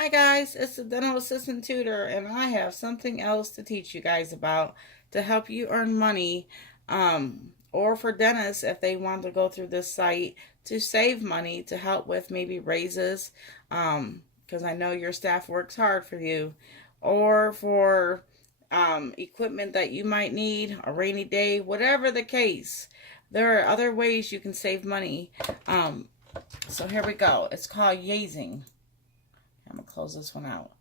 Hi guys, it's the Dental Assistant Tutor, and I have something else to teach you guys about to help you earn money, or for dentists if they want to go through this site to save money to help with maybe raises, because I know your staff works hard for you, or for equipment that you might need, a rainy day, whatever the case. There are other ways you can save money. So here we go. It's called Yazing. I'm going to close this one out.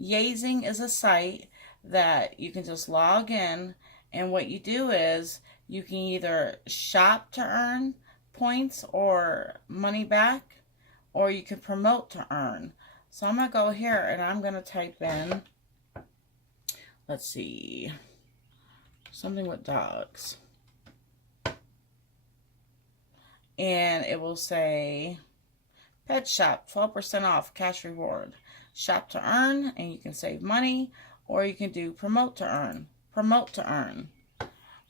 Yazing is a site that you can just log in, and what you do is you can either shop to earn points or money back, or you can promote to earn. So I'm going to go here and I'm going to type in, let's see, something with dogs. And it will say Pet Shop, 12% off, cash reward. Shop to earn, and you can save money, or you can do promote to earn. Promote to earn.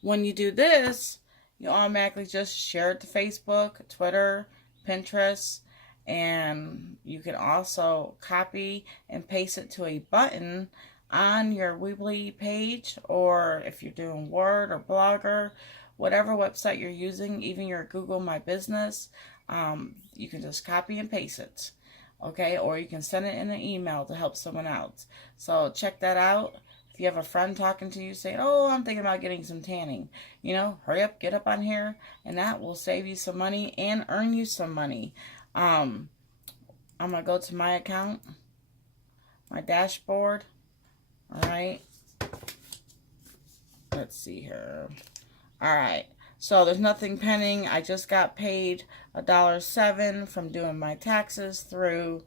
When you do this, you automatically just share it to Facebook, Twitter, Pinterest, and you can also copy and paste it to a button on your Weebly page, or if you're doing Word or Blogger, whatever website you're using, even your Google My Business, you can just copy and paste it, okay? Or you can send it in an email to help someone else. So check that out. If you have a friend talking to you saying, oh, I'm thinking about getting some tanning, hurry up, get up on here, and that will save you some money and earn you some money. I'm going to go to my account, my dashboard. All right. Let's see here. All right. So there's nothing pending. I just got paid $1.07 from doing my taxes through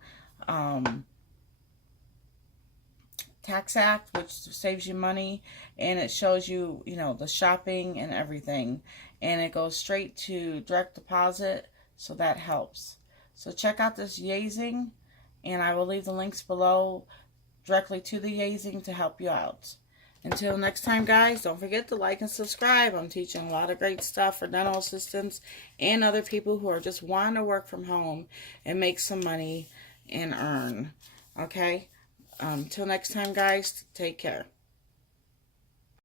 Tax Act, which saves you money, and it shows you, the shopping and everything, and it goes straight to direct deposit, so that helps. So check out this Yazing, and I will leave the links below directly to the Yazing to help you out. Until next time, guys, don't forget to like and subscribe. I'm teaching a lot of great stuff for dental assistants and other people who are just wanting to work from home and make some money and earn. Okay? Till next time, guys, take care.